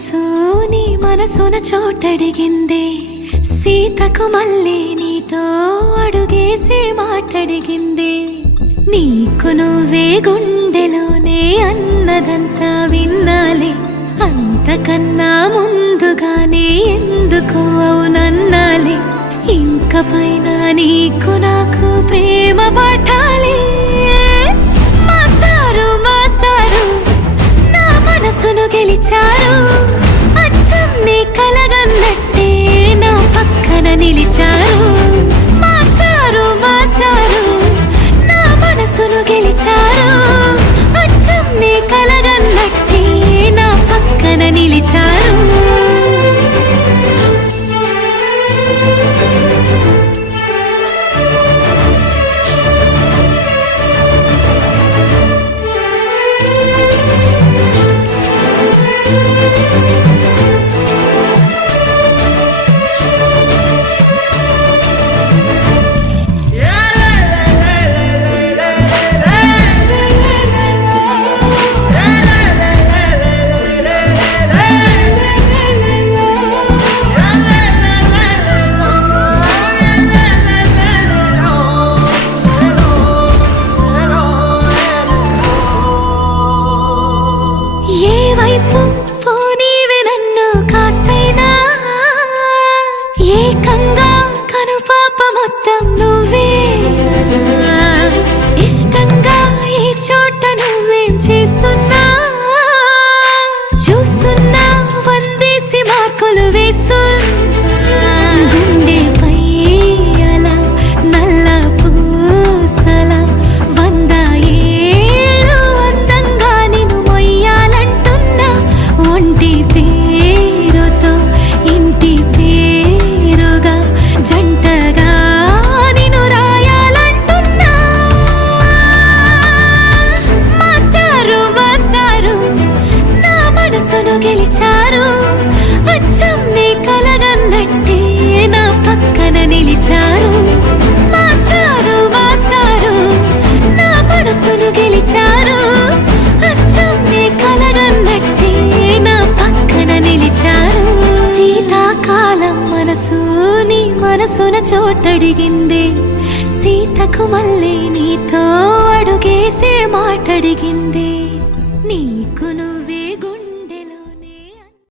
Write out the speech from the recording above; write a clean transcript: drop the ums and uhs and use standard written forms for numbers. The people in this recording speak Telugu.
మనసు నీ మనసున చోటడిగిందే, సీతకు మళ్ళీ నీతో అడుగేసి మాటడిగిందే. నీకు నువ్వే గుండెలోనే అన్నదంతా విన్నాలే, అంతకన్నా ముందుగానే ఎందుకు అవునన్నాలే. ఇంక పైన నీకు నాకు ప్రేమ పాఠాలే. మాస్టారు మాస్టారు నా మనసును గెలిచారు, అచ్చం నీ కలగన్నట్టే నా పక్కన నిలిచారు. మాస్టారు మాస్టారు నా మనసును గెలిచారు, అచ్చం నీ కలగన్నట్టే నా పక్కన నిలిచారు. వైపు పోనీవే నన్ను కాస్తైనా, ఏకంగా కనుపాప మొత్తం నువ్వే. ఇష్టంగా ఈ చోట నువ్వేం చేస్తున్నా, చూస్తున్నా వందేసి మార్కులు వేస్తున్నా. గుండెపై అలా నల్ల పూసల 100 ఏళ్ళు అందంగా నిన్ను మొయ్యాలంటున్నా. ఒంటి పేరుతో ఇంటి పేరుగా జంటగా నిన్ను రాయాలంటున్నా. మాస్టారు మాస్టారు నా మనసును గెలిచారు, అచ్చం నీ కలగన్నట్టే నా పక్కన నిలిచారు. మాస్టారు మాస్టారు నా మనసును గెలిచారు, అచ్చం నీ కలగన్నట్టే నా పక్కన నిలిచారు. శీతాకాలం మనసు నీ మనసున చోటడిగిందే, సీతకు మళ్ళీ నీతో అడుగేసే మాటడిగిందే. నీకు నువ్వు